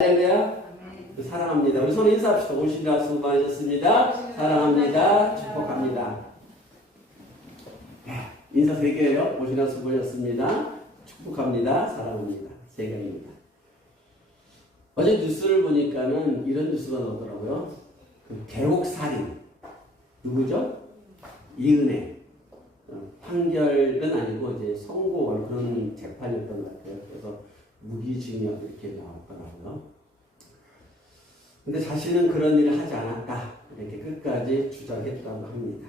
할렐루야. 사랑합니다. 우리 손 인사합시다. 오시느라 수고 많으셨습니다. 사랑합니다. 축복합니다. 인사 세 개예요. 오시느라 수고하셨습니다. 축복합니다. 사랑합니다. 세 개입니다. 어제 뉴스를 보니까는 이런 뉴스가 나오더라고요. 계곡살인 누구죠? 이은혜. 판결은 아니고 이제 선고 그런 재판이었던 것 같아요. 그래서 무기징역 이렇게 나왔더라고요. 근데 자신은 그런 일을 하지 않았다. 이렇게 끝까지 주장했다고 합니다.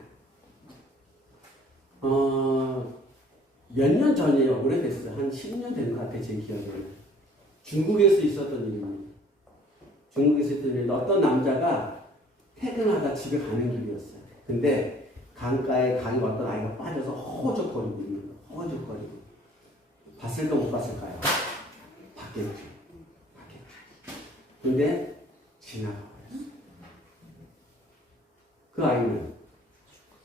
몇 년 전이에요. 오래됐어요. 한 10년 된 것 같아요. 제 기억에는. 중국에서 있었던 일입니다. 중국에서 있었던 일인데 어떤 남자가 퇴근하다 집에 가는 길이었어요. 근데 강가에 어떤 아이가 빠져서 허우적거리고 있는 거예요. 허우적거리고. 봤을까 못 봤을까요? 봤겠죠. 근데 지나가 버렸어요. 그 아이는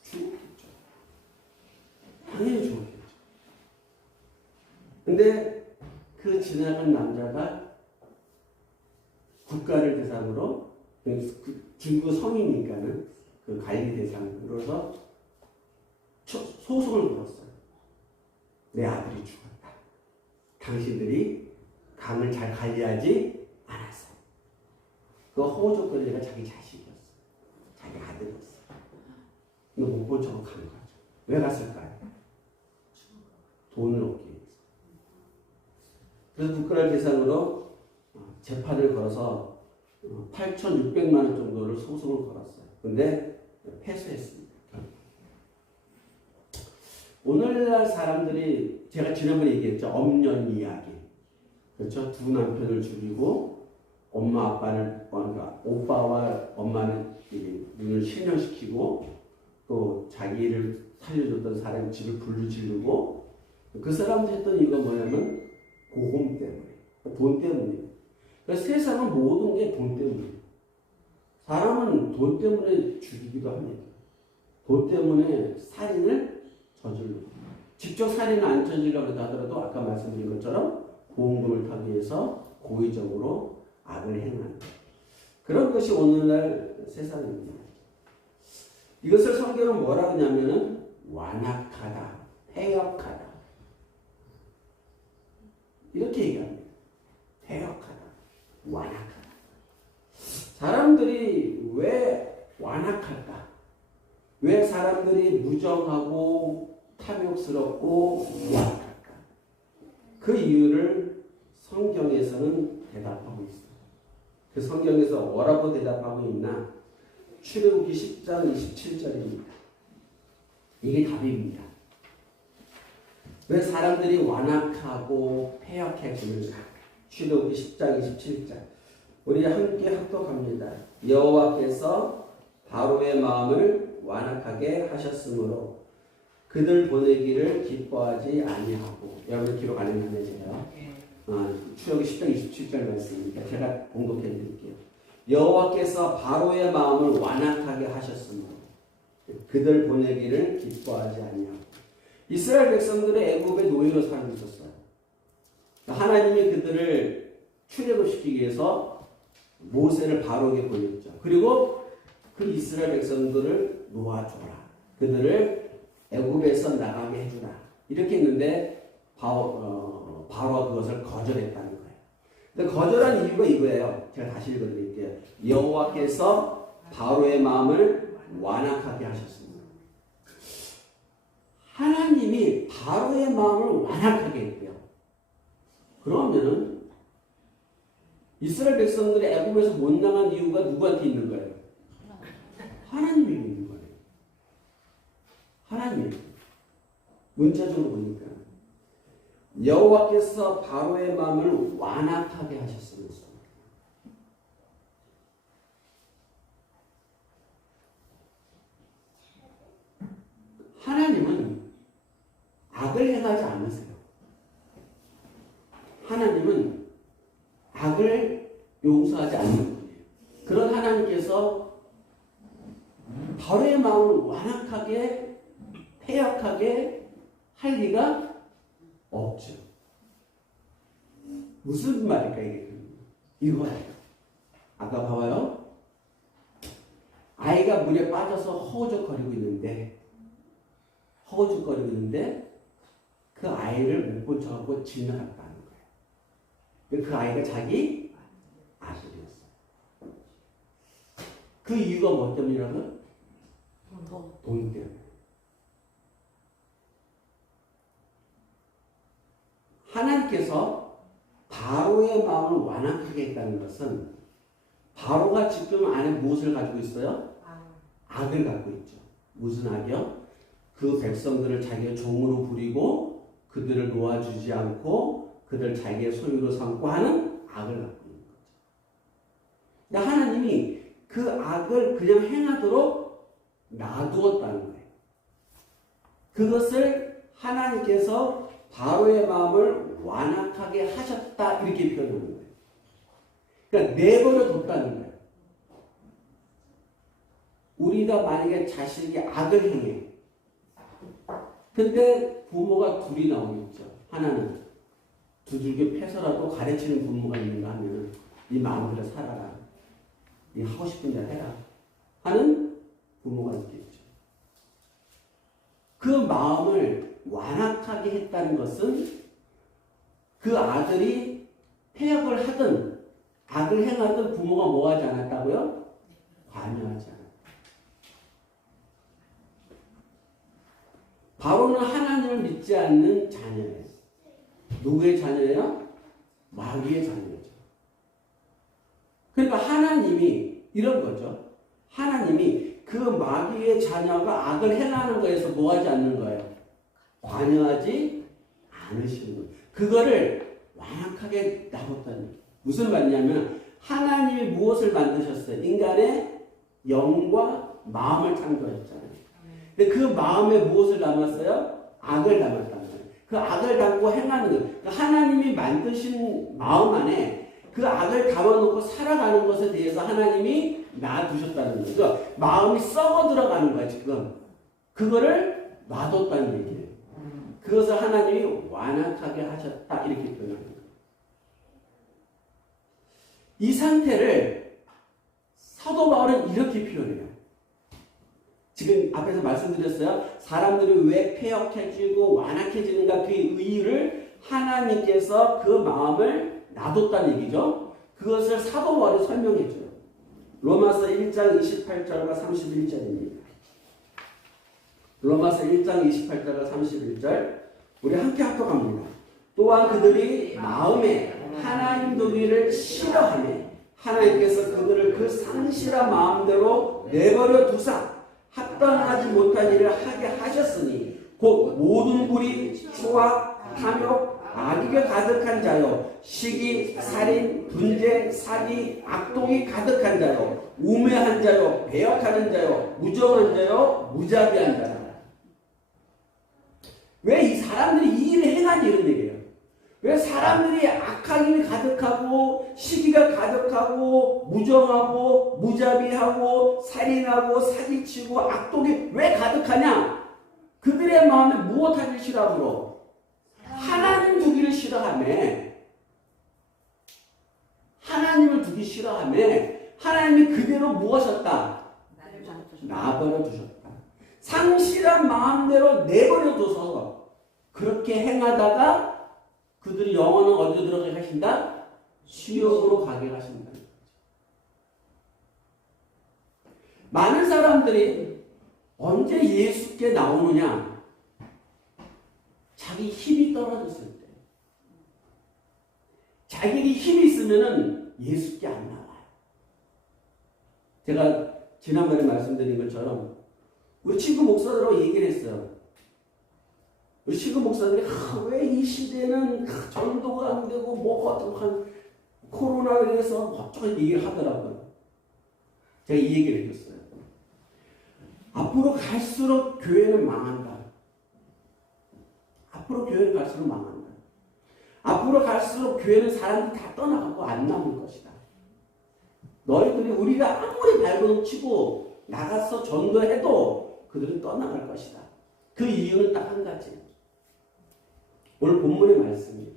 죽었겠죠. 당연히 죽었겠죠. 근데 그 지나간 남자가 국가를 대상으로 중국 성이니까는 그 관리 대상으로서 소송을 걸었어요. 내 아들이 죽었다. 당신들이 강을 잘 관리하지 않았어. 그 호적거리가 자기 자식이었어. 자기 아들이었어. 이거 못 본 척하고 간 거죠. 왜 갔을까요? 돈을 얻기 위해서. 그래서 국가를 대상으로 재판을 걸어서 8,600만 원 정도를 소송을 걸었어요. 근데 패소했습니다. 오늘날 사람들이 제가 지난번에 얘기했죠. 엄년 이야기. 그렇죠? 두 남편을 죽이고 엄마 아빠는 그러니까 오빠와 엄마는 눈을 실명시키고 또 자기를 살려줬던 사람이 집을 불로 지르고 그 사람들이 했던 이유가 뭐냐면 고금 때문에 돈 때문이에요. 그래서 세상은 모든 게 돈 때문이에요. 사람은 돈 때문에 죽이기도 합니다. 돈 때문에 살인을 저지르고 직접 살인을 안 저지르려고 하더라도 아까 말씀드린 것처럼 보험금을 타기 위해서 고의적으로 악을 행하는 그런 것이 오늘날 세상입니다. 이것을 성경은 뭐라 하냐면은 완악하다, 패역하다 이렇게 얘기합니다. 패역하다, 완악하다. 사람들이 왜 완악할까? 왜 사람들이 무정하고 탐욕스럽고 완악할까? 그 이유를 성경에서는 대답하고 있어요. 그 성경에서 뭐라고 대답하고 있나? 출애굽기 10장 27절입니다. 이게 답입니다. 왜 사람들이 완악하고 패역해지는가? 출애굽기 10장 27절. 우리 함께 합독합니다. 여호와께서 바로의 마음을 완악하게 하셨으므로 그들 보내기를 기뻐하지 아니하고 여러분 기록 안 했는데 제가 출애굽기 10장 27절 말씀입니다. 제가 봉독해 드릴게요. 여호와께서 바로의 마음을 완악하게 하셨으므로 그들 보내기를 기뻐하지 아니하고 이스라엘 백성들의 애굽의 노예로 살고 있었어요. 하나님이 그들을 출애굽시키기 위해서 모세를 바로에게 보냈죠. 그리고 그 이스라엘 백성들을 놓아줘라. 그들을 애굽에서 나가게 해주라. 이렇게 했는데 바로가 그것을 거절했다는 거예요. 근데 거절한 이유가 이거예요. 제가 다시 읽어드릴게요. 여호와께서 바로의 마음을 완악하게 하셨습니다. 하나님이 바로의 마음을 완악하게 했대요. 그러면은 이스라엘 백성들이 애굽에서 못 나간 이유가 누구한테 있는 거예요? 하나님이 있는 거예요. 하나님. 문자적으로 보니까 여호와께서 바로의 마음을 완악하게 하셨습니다. 하나님은 악을 행하지 않으세요. 하나님은 악을 용서하지 않는 분이에요. 그런 하나님께서 바로의 마음을 완악하게 패역하게 할 리가 없죠. 무슨 말일까 이게? 이거예요. 아까 봐봐요. 아이가 물에 빠져서 허우적거리고 있는데 그 아이를 못 본 척하고 지나갔다는 거예요. 그 아이가 자기 아들이었어요. 그 이유가 뭐 때문이라고요? 돈 때문에. 하나님께서 바로의 마음을 완악하게 했다는 것은 바로가 지금 안에 무엇을 가지고 있어요? 악을 갖고 있죠. 무슨 악이요? 그 백성들을 자기의 종으로 부리고 그들을 놓아주지 않고 그들을 자기의 소유로 삼고 하는 악을 갖고 있는 거죠. 근데 하나님이 그 악을 그냥 행하도록 놔두었다는 거예요. 그것을 하나님께서 바로의 마음을 완악하게 하셨다 이렇게 표현하는 거예요. 그러니까 내버려 뒀다는 거예요. 우리가 만약에 자식이 악을 행해. 근데 부모가 둘이 나오겠죠. 하나는 두들겨 패서라도 가르치는 부모가 있는가 하면 네 마음대로 살아라. 네 하고 싶은 대로 해라. 하는 부모가 있겠죠. 그 마음을 완악하게 했다는 것은 그 아들이 폐역을 하든 악을 행하든 부모가 뭐 하지 않았다고요? 관여하지 않았다. 바로는 하나님을 믿지 않는 자녀예요. 누구의 자녀예요? 마귀의 자녀죠. 그러니까 하나님이 이런 거죠. 하나님이 그 마귀의 자녀가 악을 행하는 거에서 뭐 하지 않는 거예요? 관여하지 않으시는 거예요. 그거를 완악하게 놔뒀다는. 무슨 말이냐면 하나님이 무엇을 만드셨어요? 인간의 영과 마음을 창조하셨잖아요. 근데 그 마음에 무엇을 담았어요? 악을 담았다는 거예요. 그 악을 담고 행하는 거예요. 그러니까 하나님이 만드신 마음 안에 그 악을 담아놓고 살아가는 것에 대해서 하나님이 놔두셨다는 거예요. 그러니까 마음이 썩어 들어가는 거야 지금. 그거를 놔뒀다는 얘기예요. 그것을 하나님이 완악하게 하셨다 이렇게 표현합니다. 이 상태를 사도 바울은 이렇게 표현해요. 지금 앞에서 말씀드렸어요. 사람들이 왜 폐역해지고 완악해지는가 그 이유를 하나님께서 그 마음을 놔뒀다는 얘기죠. 그것을 사도 바울이 설명해줘요. 로마서 1장 28절과 31절입니다. 로마서 1장 28절과 31절 우리 함께 합독합니다. 또한 그들이 마음에 하나님 도기를 싫어하며 하나님께서 그들을 그 상실한 마음대로 내버려 두사 합당하지 못한 일을 하게 하셨으니 곧 모든 불의, 추악, 탐욕, 악의가 가득한 자요 시기, 살인, 분쟁, 사기, 악독이 가득한 자요 우매한 자요 배역하는 자요 무정한 자요 무자비한 자요. 왜 이 사람들이 이 일을 행하니 이런 얘기예요. 왜 사람들이 악한 일이 가득하고 시기가 가득하고 무정하고 무자비하고 살인하고 사기치고 악독이 왜 가득하냐? 그들의 마음에 무엇하기를 싫어하므로 하나님 두기를 싫어하며 하나님을 두기 싫어하며 하나님이 그대로 무엇하셨다? 놔버려 두셨다. 상실한 마음대로 내버려 둬서 그렇게 행하다가 그들이 영혼은 어디로 들어가게 하신다? 수욕으로 가게 하신다. 많은 사람들이 언제 예수께 나오느냐? 자기 힘이 떨어졌을 때. 자기들이 힘이 있으면은 예수께 안 나와요. 제가 지난번에 말씀드린 것처럼 우리 친구 목사들하고 얘기를 했어요. 우리 친구 목사들이 왜 이 시대는 전도가 안 되고 뭐가 어떡한 코로나로 인해서 어쩌고 얘기를 하더라고요. 제가 이 얘기를 해줬어요. 앞으로 갈수록 교회는 망한다. 앞으로 교회는 갈수록 망한다. 앞으로 갈수록 교회는 사람들이 다 떠나가고 안 남을 것이다. 너희들이 우리가 아무리 발버둥 치고 나가서 전도해도 그들은 떠나갈 것이다. 그 이유는 딱 한 가지. 오늘 본문의 말씀이에요.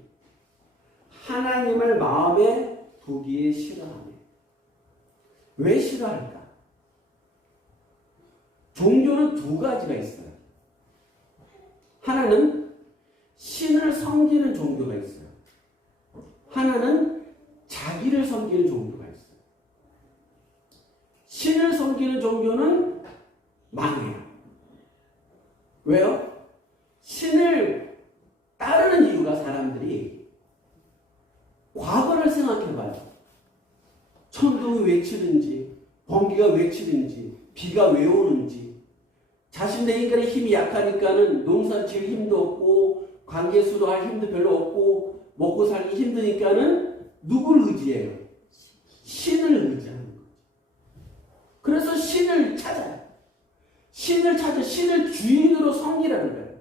하나님을 마음에 보기에 싫어하네. 왜 싫어할까? 종교는 두 가지가 있어요. 하나는 신을 섬기는 종교가 있어요. 하나는 자기를 섬기는 종교가 있어요. 신을 섬기는 종교는 망해요. 왜요? 신을 따르는 이유가 사람들이 과거를 생각해봐요. 천둥이 왜 치는지, 번개가 왜 치는지, 비가 왜 오는지, 자신의 인간의 힘이 약하니까는 농사 지을 힘도 없고, 관계 수도할 힘도 별로 없고, 먹고 살기 힘드니까는 누구를 의지해요? 신을 의지하는 거죠. 그래서 신을 찾아요. 신을 주인으로 섬기라는 거예요.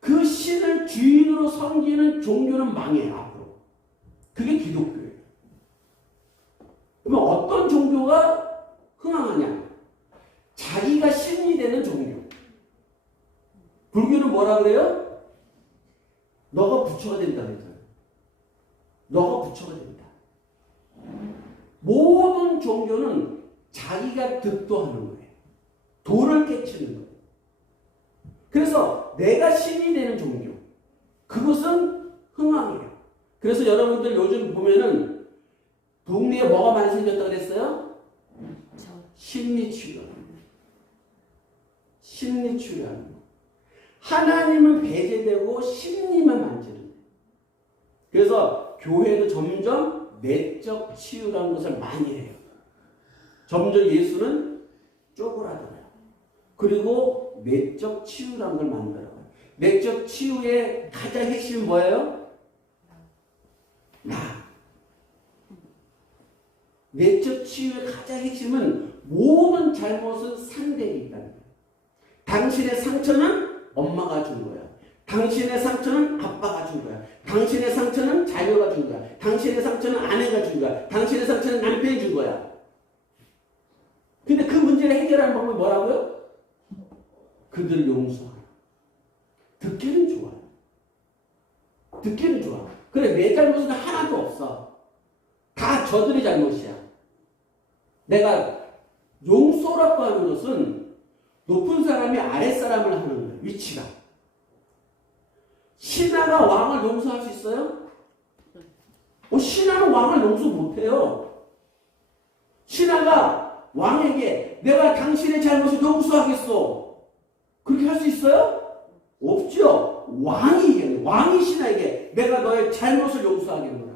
그 신을 주인으로 섬기는 종교는 망해요, 앞으로. 그게 기독교예요. 그러면 어떤 종교가 흥황하냐? 자기가 신이 되는 종교. 불교는 뭐라 그래요? 너가 부처가 된다 그랬잖아요. 너가 부처가 된다. 모든 종교는 자기가 득도하는 거예요. 도를 깨치는 거예요. 그래서 내가 신이 되는 종교. 그것은 흥황이에요. 그래서 여러분들 요즘 보면은 동네에 뭐가 많이 생겼다고 그랬어요? 심리치료. 심리치료하는 거. 하나님은 배제되고 심리만 만지는 거예요. 그래서 교회도 점점 내적 치유라는 것을 많이 해요. 점점 예수는 쪼그라들어요. 그리고 내적 치유라는 걸 만들어요. 내적 치유의 가장 핵심은 뭐예요? 나. 내적 치유의 가장 핵심은 모든 잘못은 상대에 있다는 거예요. 당신의 상처는 엄마가 준 거야. 당신의 상처는 아빠가 준 거야. 당신의 상처는 자녀가 준 거야. 당신의 상처는 아내가 준 거야. 당신의 상처는 남편이 준 거야. 근데 그 문제를 해결하는 방법이 뭐라고요? 그들을 용서하라. 듣기는 좋아요. 듣기는 좋아. 그래, 내 잘못은 하나도 없어. 다 저들의 잘못이야. 내가 용서라고 하는 것은 높은 사람이 아랫사람을 하는 거예요. 위치가. 신하가 왕을 용서할 수 있어요? 신하는 왕을 용서 못해요. 신하가 왕에게 내가 당신의 잘못을 용서하겠소. 그렇게 할 수 있어요? 없죠. 왕이 신하에게 내가 너의 잘못을 용서하겠노라.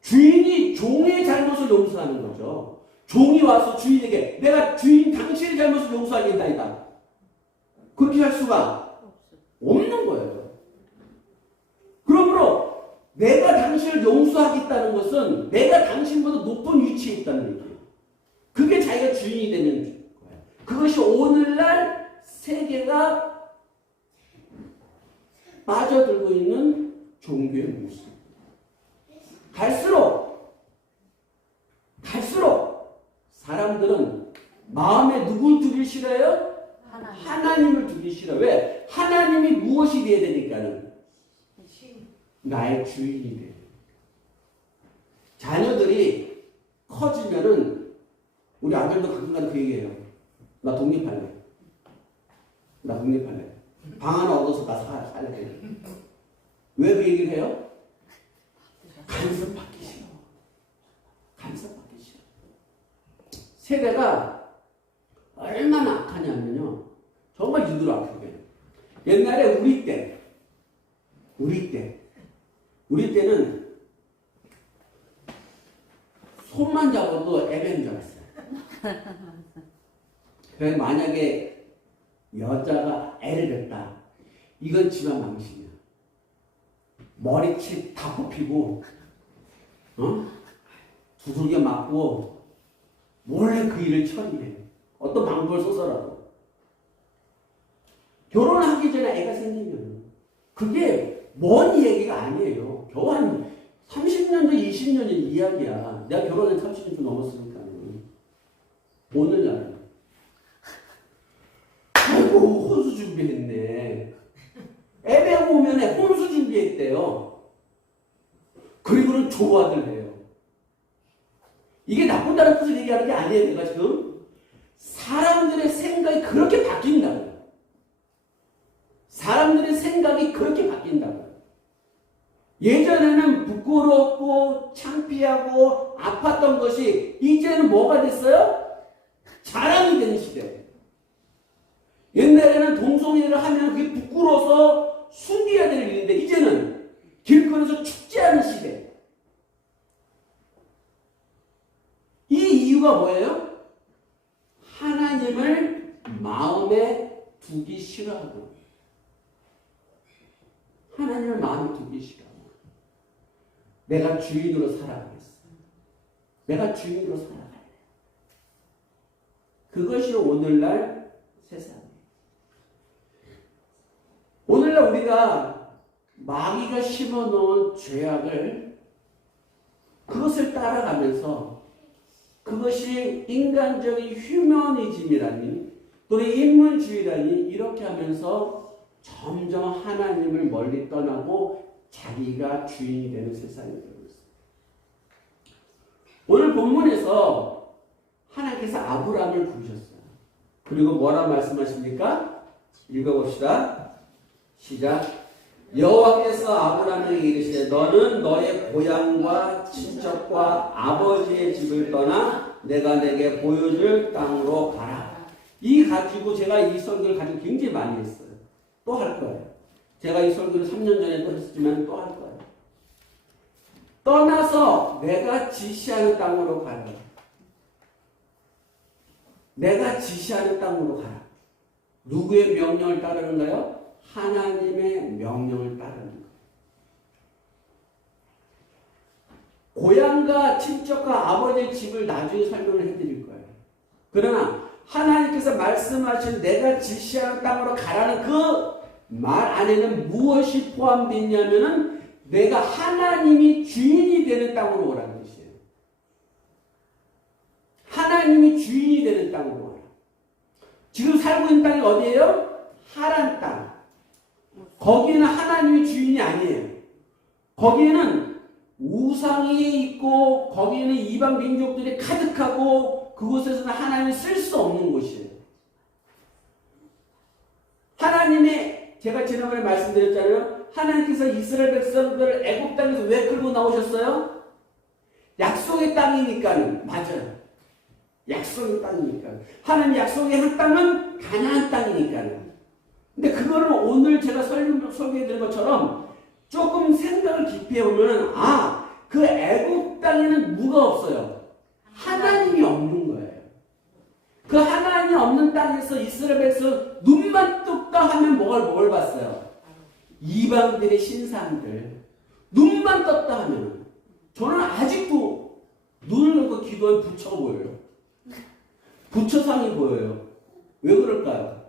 주인이 종의 잘못을 용서하는 거죠. 종이 와서 주인에게 내가 주인 당신의 잘못을 용서하겠다이다. 그렇게 할 수가 없는 거예요. 그러므로 내가 당신을 용서하겠다는 것은 내가 당신보다 높은 위치에 있다는 얘기예요. 그게 자기가 주인이 되는 거예요. 그것이 오늘날 세계가 빠져들고 있는 종교의 모습. 갈수록 사람들은 마음에 누굴 두기 싫어요? 하나님을 두기 싫어요. 왜? 하나님이 무엇이 돼야 되니까는? 나의 주인이 돼요. 자녀들이 커지면은 우리 아들도 가끔가다 그 얘기해요. 나 독립할래. 방 하나 얻어서 나 살래. 왜 그 얘기를 해요? 간섭받기 싫어. 세대가 얼마나 악하냐면요. 정말 유두로 아프게. 옛날에 우리 때는 손만 잡아도 애매인 줄 알았어요. 그래서 만약에 여자가 애를 낳다. 이건 집안 망신이야. 머리채 다 뽑히고 두들겨 맞고 몰래 그 일을 처리해. 어떤 방법을 써서라도. 결혼하기 전에 애가 생기면 그게 먼 얘기가 아니에요. 겨우 한 30년 전, 20년 전 이야기야. 내가 결혼한 30년 좀 넘었으니까. 오늘날은 아이고 혼수 준비했네. 애배 오면 혼수 준비했대요. 그리고는 조화들 해요. 이게 나쁜다는 뜻을 얘기하는 게 아니에요. 내가 지금 사람들의 생각이 그렇게 바뀐다고요. 사람들의 생각이 그렇게 바뀐다고요. 예전에는 부끄럽고 창피하고 아팠던 것이 이제는 뭐가 됐어요? 자랑이 되는 시대. 옛날에는 동성애를 하면 그게 부끄러워서 숨겨야 될 일인데 이제는 길거리에서 축제하는 시대. 이 이유가 뭐예요? 하나님을 마음에 두기 싫어하고 하나님을 마음에 두기 싫어하고 내가 주인으로 살아가겠어. 내가 주인으로 살아가야 돼. 그것이 오늘날 세상이에요. 오늘날 우리가 마귀가 심어놓은 죄악을 그것을 따라가면서 그것이 인간적인 휴머니즘이라니 또는 인문주의라니 이렇게 하면서 점점 하나님을 멀리 떠나고 자기가 주인이 되는 세상이 되고 있습니다. 오늘 본문에서 하나님께서 아브라함을 부르셨어요. 그리고 뭐라 말씀하십니까? 읽어봅시다. 시작. 여호와께서 아브라함에게 이르시되 너는 너의 고향과 친척과 아버지의 집을 떠나 내가 내게 보여줄 땅으로 가라. 이 가지고 제가 이 설교를 가지고 굉장히 많이 했어요. 또 할 거예요. 제가 이 설교를 3년 전에도 했지만 또 할 거예요. 떠나서 내가 지시하는 땅으로 가라. 내가 지시하는 땅으로 가라. 누구의 명령을 따르는가요? 하나님의 명령을 따르는 거예요. 고향과 친척과 아버지의 집을 나중에 설명을 해드릴 거예요. 그러나 하나님께서 말씀하신 내가 지시하는 땅으로 가라는 그 말 안에는 무엇이 포함되어 있냐면은 내가 하나님이 주인이 되는 땅으로 오라는 뜻이에요. 하나님이 주인이 되는 땅으로 오라. 지금 살고 있는 땅이 어디예요? 하란 땅. 거기에는 하나님이 주인이 아니에요. 거기에는 우상이 있고 거기에는 이방 민족들이 가득하고 그곳에서는 하나님을 쓸 수 없는 곳이에요. 하나님의 제가 지난번에 말씀드렸잖아요. 하나님께서 이스라엘 백성들을 애굽 땅에서 왜 끌고 나오셨어요? 약속의 땅이니까는. 맞아요. 약속의 땅이니까. 하나님 약속의 한 땅은 가나안 땅이니까는. 근데 그거를 오늘 제가 설교해드린 것처럼 조금 생각을 깊이 해보면 그 애굽 땅에는 뭐가 없어요? 하나님이 없는 거예요. 그 하나님이 없는 땅에서 이스라엘 백성 눈만 떴다 하면 뭘 봤어요? 이방들의 신상들. 눈만 떴다 하면 저는 아직도 눈을 감고 기도하면 부처 보여요. 부처상이 보여요. 왜 그럴까요?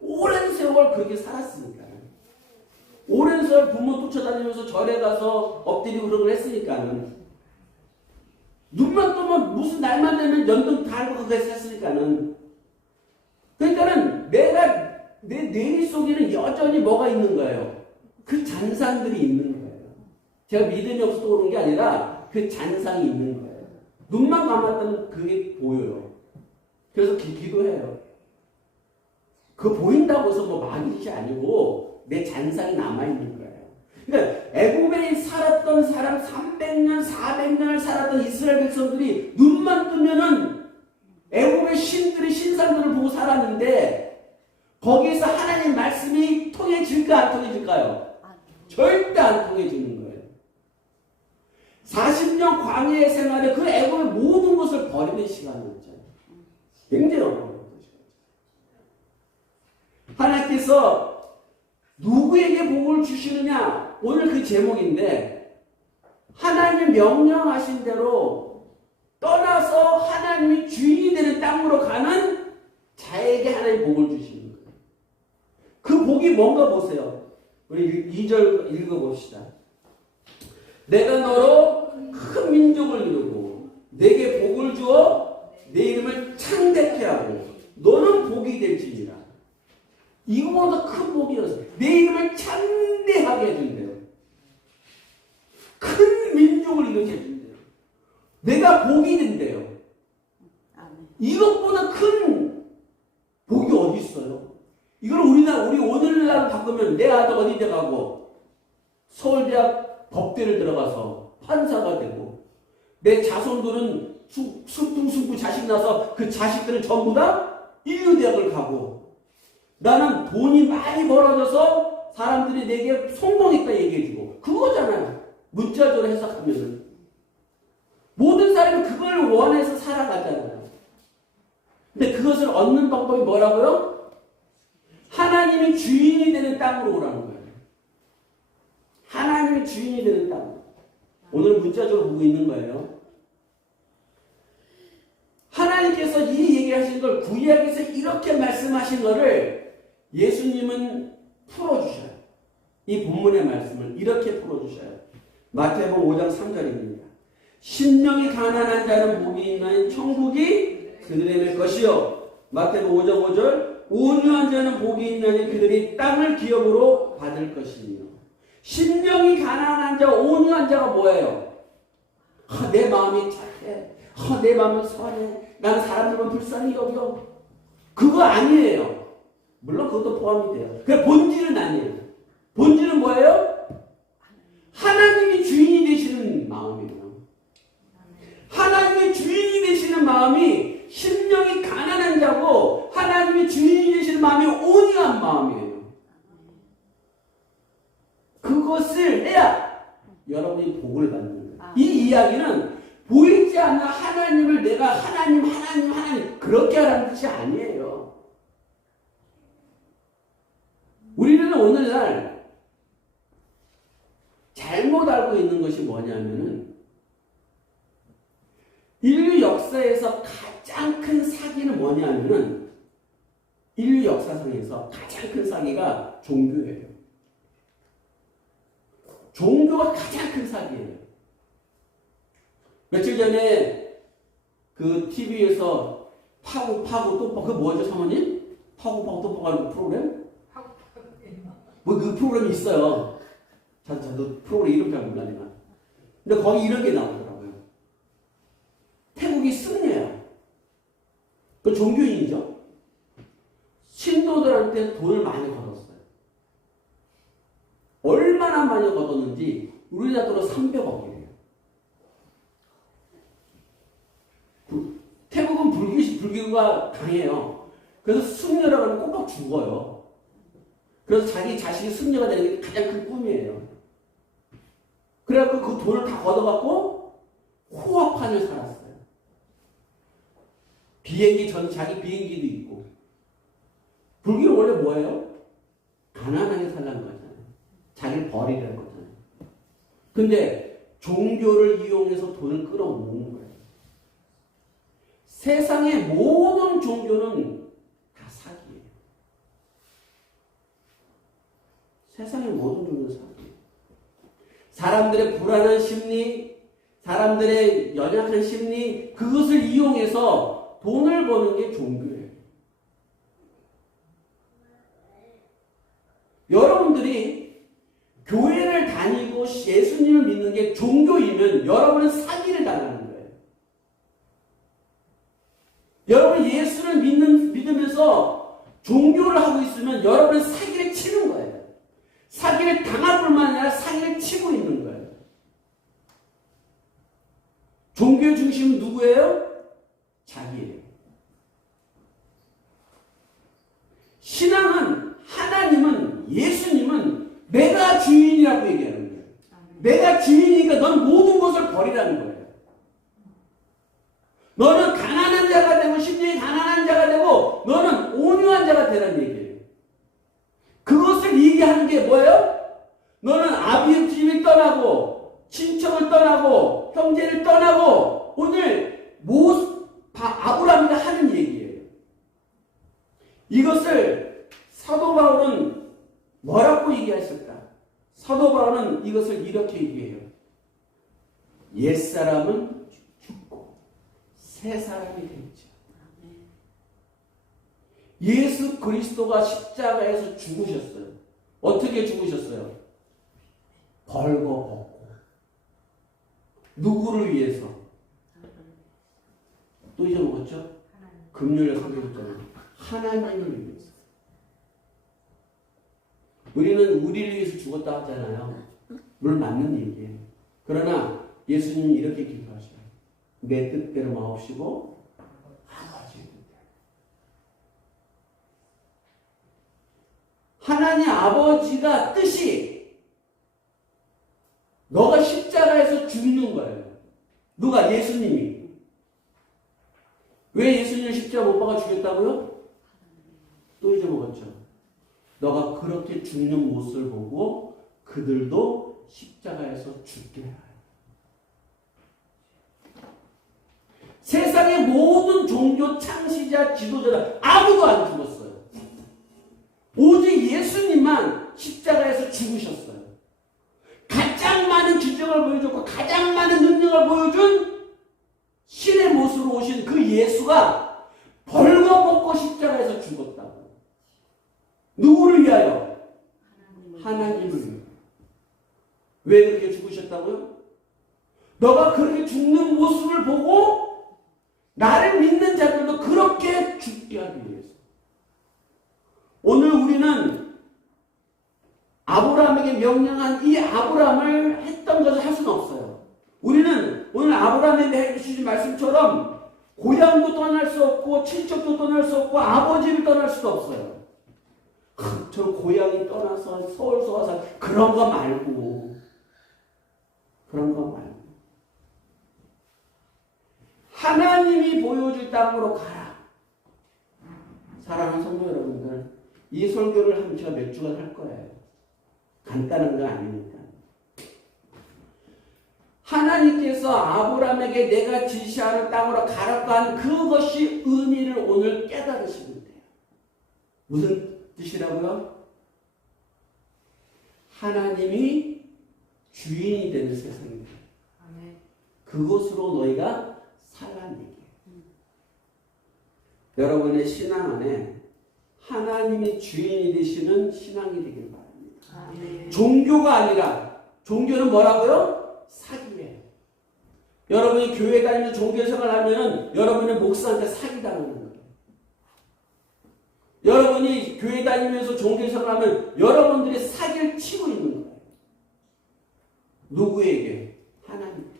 오랜 세월 그렇게 살았으니까. 오랜 세월 부모 쫓아다니면서 절에 가서 엎드리고 그런 걸 했으니까는. 눈만 뜨면 무슨 날만 되면 연등 다 알고 그거 했으니까는. 그러니까는 내가 내 뇌리 속에는 여전히 뭐가 있는 거예요? 그 잔상들이 있는 거예요. 제가 믿음이 없어서 그런 게 아니라 그 잔상이 있는 거예요. 눈만 감았다면 그게 보여요. 그래서 기도해요. 그 보인다고 해서 뭐 마귀짓이 아니고 내 잔상이 남아있는 거예요. 그러니까 애굽에 살았던 사람 300년, 400년을 살았던 이스라엘 백성들이 눈만 뜨면은 애굽의 신들이 신상들을 보고 살았는데 거기에서 하나님 말씀이 통해질까 안 통해질까요? 절대 안 통해지는 거예요. 40년 광야의 생활에 그 애굽의 모든 것을 버리는 시간이었잖아요. 굉장히 어려운 것이죠. 하나님께서 누구에게 복을 주시느냐? 오늘 그 제목인데 하나님 명령하신 대로 떠나서 하나님이 주인이 되는 땅으로 가는 자에게 하나님 복을 주시는 거예요. 그 복이 뭔가 보세요. 우리 2절 읽어봅시다. 내가 너로 큰 민족을 이루고 내게 복을 주어 내 이름을 창대케 하고 너는 복이 될지니라. 이거보다 큰 복이었어. 내 이름을 창대하게 해준대요. 큰 민족을 이루게 해준대요. 내가 내가 복이 된대요. 이것보다 큰 복이 어디 있어요? 이걸 우리 오늘날 바꾸면 내 아들 어디대 가고 서울대학 법대를 들어가서 판사가 되고 내 자손들은 승풍승부 자식 나서 그 자식들은 전부 다 인류대학을 가고 나는 돈이 많이 벌어져서 사람들이 내게 성공했다 얘기해주고 그거잖아요. 문자적으로 해석하면은 모든 사람이 그걸 원해서 살아가잖아요. 근데 그것을 얻는 방법이 뭐라고요? 하나님이 주인이 되는 땅으로 오라는 거예요. 하나님이 주인이 되는 땅. 오늘 문자적으로 보고 있는 거예요. 하나님께서 이 얘기하신 걸 구약에서 이렇게 말씀하신 거를 예수님은 풀어주셔요. 이 본문의 말씀을 이렇게 풀어주셔요. 마태복음 5장 3절입니다. 심령이 가난한 자는 복이 있나니 천국이 그들의 것이요. 마태복음 5장 5절 온유한 자는 복이 있나니 그들이 땅을 기업으로 받을 것이며. 심령이 가난한 자, 온유한 자가 뭐예요? 내 마음이 착해. 내 마음은 선해. 나는 사람들만 불쌍히 여겨. 그거 아니에요. 물론 그것도 포함이 돼요. 그 본질은 아니에요. 본질은 뭐예요? 하나님이 주인이 되시는 마음이에요. 하나님이 주인이 되시는 마음이 심령이 가난한 자고 하나님이 주인이 되시는 마음이 온유한 마음이에요. 그것을 해야 여러분이 복을 받는 거예요. 이 이야기는 보이지 않는 하나님을 내가 하나님 그렇게 하라는 뜻이 아니에요. 우리는 오늘날 잘못 알고 있는 것이 뭐냐면은 인류 역사에서 가장 큰 사기는 뭐냐면은 인류 역사상에서 가장 큰 사기가 종교예요. 종교가 가장 큰 사기예요. 며칠 전에 그 TV에서 파고 또 그 뭐죠 사모님? 파고 또 하는 프로그램? 뭐 그 프로그램이 있어요. 저도 프로그램 이름 잘 몰라 내가. 근데 거기 이런 게 나오더라고요. 태국이 승려야. 그 종교인이죠. 신도들한테 돈을 많이 걷었어요. 얼마나 많이 걷었는지 우리나라 돈으로 300억이에요. 태국은 불교가 강해요. 그래서 승려라고 하면 꼭꼭 죽어요. 그래서 자기 자식이 승려가 되는 게 가장 큰 꿈이에요. 그래갖고 그 돈을 다 걷어갖고 호화판을 살았어요. 자기 비행기도 있고. 불교는 원래 뭐예요? 가난하게 살라는 거잖아요. 자기를 버리라는 거잖아요. 근데 종교를 이용해서 돈을 끌어모으는 거예요. 세상의 모든 종교는 다 사기예요. 세상의 모든 종교는 사기예요. 사람들의 불안한 심리, 사람들의 연약한 심리, 그것을 이용해서 돈을 버는 게 종교예요. 여러분들이 교회를 다니고 예수님을 믿는 게 종교이면 여러분은 사기를 당하는 거예요. 여러분 예수를 믿으면서 종교를 하고 있으면 여러분은 사기를 치는 거예요. 사기를 당할 뿐만 아니라 사기를 치고 있는 거예요. 종교의 중심은 누구예요? 자기예요. 신앙은 하나님은 예수님은 내가 주인이라고 얘기하는 거예요. 내가 주인이니까 넌 모든 것을 버리라는 거예요. 너는 가난한 자가 되고 심령이 가난한 자가 되고 너는 온유한 자가 되라는 얘기예요. 그것을 얘기하는 게 뭐예요? 너는 아비집을 떠나고 친척을 떠나고 형제를 떠나고 오늘 아브라함이가 하는 얘기예요. 이것을 사도 바울은 뭐라고 얘기했을까? 사도 바울은 이것을 이렇게 얘기해요. 옛사람은 죽고 새 사람이 되죠. 예수 그리스도가 십자가에서 죽으셨어요. 어떻게 죽으셨어요? 벌거벗고. 누구를 위해서? 또 잊어먹었죠? 금요일에 설교했잖아요. 하나님을 위해서. 우리는 우리를 위해서 죽었다 하잖아요. 물론 맞는 얘기예요. 그러나 예수님이 이렇게 기도하셔요. 내 뜻대로 마옵시고 아버지의 뜻대로. 하나님 아버지가 뜻이 너가 십자가에서 죽는 거예요. 누가? 예수님이. 왜 예수님을 십자가 못 박아 죽였다고요? 또 잊어먹었죠. 너가 그렇게 죽는 모습을 보고 그들도 십자가에서 죽게 해요. 세상의 모든 종교 창시자, 지도자들 아무도 안 죽었어요. 오직 예수님만 십자가에서 죽으셨어요. 가장 많은 기적을 보여줬고 가장 많은 능력을 보여준 신의 모습으로 오신 그 예수가 벌거벗고 십자가에서 죽었다고. 누구를 위하여? 하나님을 위하여. 왜 그렇게 죽으셨다고요? 너가 그렇게 죽는 모습을 보고 나를 믿는 자들도 그렇게 죽게 하기 위해서. 오늘 우리는 아브라함에게 명령한 이 아브라함을 했던 것을 할 수는 없어요. 우리는 오늘 아브라함에게 해주신 말씀처럼 고향도 떠날 수 없고 친척도 떠날 수 없고 아버지를 떠날 수도 없어요. 저 고향이 떠나서 서울서 와서 그런 거 말고 하나님이 보여줄 땅으로 가라. 사랑하는 성도 여러분들, 이 설교를 제가 몇 주간 할 거예요. 간단한 건 아니니까. 하나님께서 아브라함에게 내가 지시하는 땅으로 가라고 한 그것이 의미를 오늘 깨달으시면 돼요. 무슨 뜻이라고요? 하나님이 주인이 되는 세상입니다. 그곳으로 너희가 살라는 얘기예요. 여러분의 신앙 안에 하나님이 주인이 되시는 신앙이 되길 바랍니다. 종교가 아니라, 종교는 뭐라고요? 사기예요. 여러분이 교회 다니면서 종교 생활하면 여러분의 목사한테 사기당하는 거예요. 여러분이 교회 다니면서 종교 생활하면 여러분들이 사기를 치고 있는 거예요. 누구에게? 하나님께.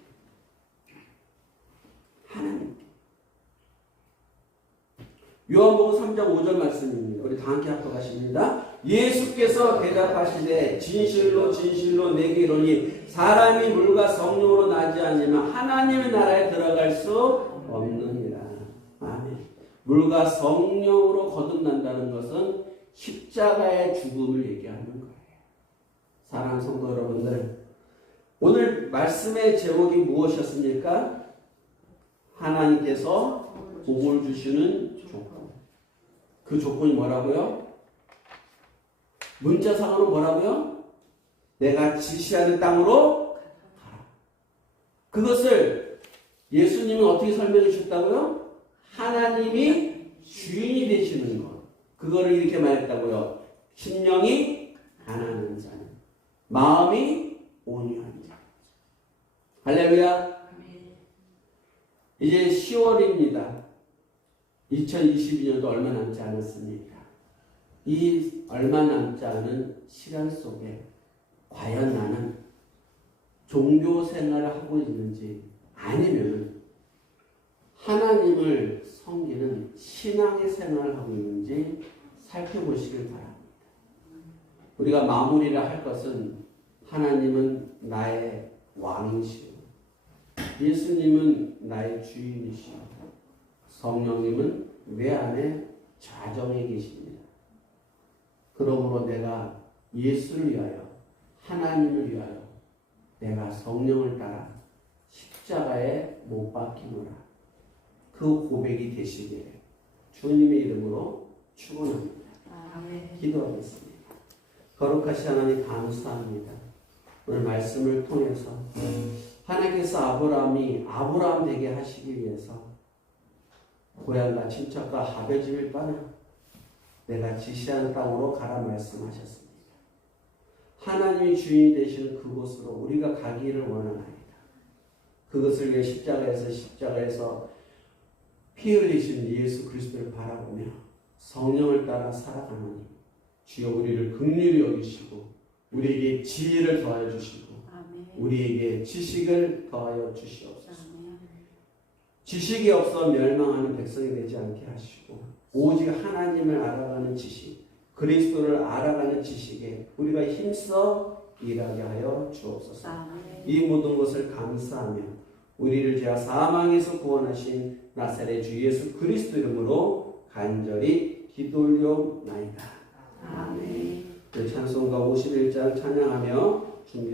하나님께. 요한복음 3장 5절 말씀입니다. 우리 다 함께 합독하십니다. 예수께서 대답하시되 진실로 진실로 내게 이르노니 사람이 물과 성령으로 나지 않으면 하나님의 나라에 들어갈 수 없느니라. 아멘. 물과 성령으로 거듭난다는 것은 십자가의 죽음을 얘기하는 거예요. 사랑하는 성도 여러분들, 오늘 말씀의 제목이 무엇이었습니까? 하나님께서 복을 주시는 조건. 그 조건이 뭐라고요? 문자상으로 뭐라고요? 내가 지시하는 땅으로 가라. 그것을 예수님은 어떻게 설명해 주셨다고요? 하나님이 주인이 되시는 것. 그거를 이렇게 말했다고요. 심령이 가난한 자는, 마음이 온유한 자. 할렐루야. 이제 10월입니다. 2022년도 얼마 남지 않았습니까? 이 얼마 남지 않은 시간 속에 과연 나는 종교 생활을 하고 있는지 아니면 하나님을 섬기는 신앙의 생활을 하고 있는지 살펴보시길 바랍니다. 우리가 마무리를 할 것은 하나님은 나의 왕이시오. 예수님은 나의 주인이시오. 성령님은 내 안에 좌정해 계십니다. 그러므로 내가 예수를 위하여, 하나님을 위하여 내가 성령을 따라 십자가에 못 박히노라. 그 고백이 되시기를 주님의 이름으로 축원합니다. 기도하겠습니다. 거룩하신 하나님 감사합니다. 오늘 말씀을 통해서 하나님께서 아브라함이 아브라함 되게 하시기 위해서 고향과 친척과 하베집을 떠나 내가 지시하는 땅으로 가라 말씀하셨습니다. 하나님이 주인이 되시는 그곳으로 우리가 가기를 원하나이다. 그것을 위해 십자가에서 피 흘리신 예수 그리스도를 바라보며 성령을 따라 살아가노니 주여 우리를 긍휼히 여기시고 우리에게 지혜를 더하여 주시고 우리에게 지식을 더하여 주시옵소서. 지식이 없어 멸망하는 백성이 되지 않게 하시고 오직 하나님을 알아가는 지식, 그리스도를 알아가는 지식에 우리가 힘써 일하게 하여 주옵소서. 이 모든 것을 감사하며 우리를 죄와 사망에서 구원하신 나사렛 주 예수 그리스도 이름으로 간절히 기도 올려나이다. 아멘. 찬송가 51장 찬양하며 준비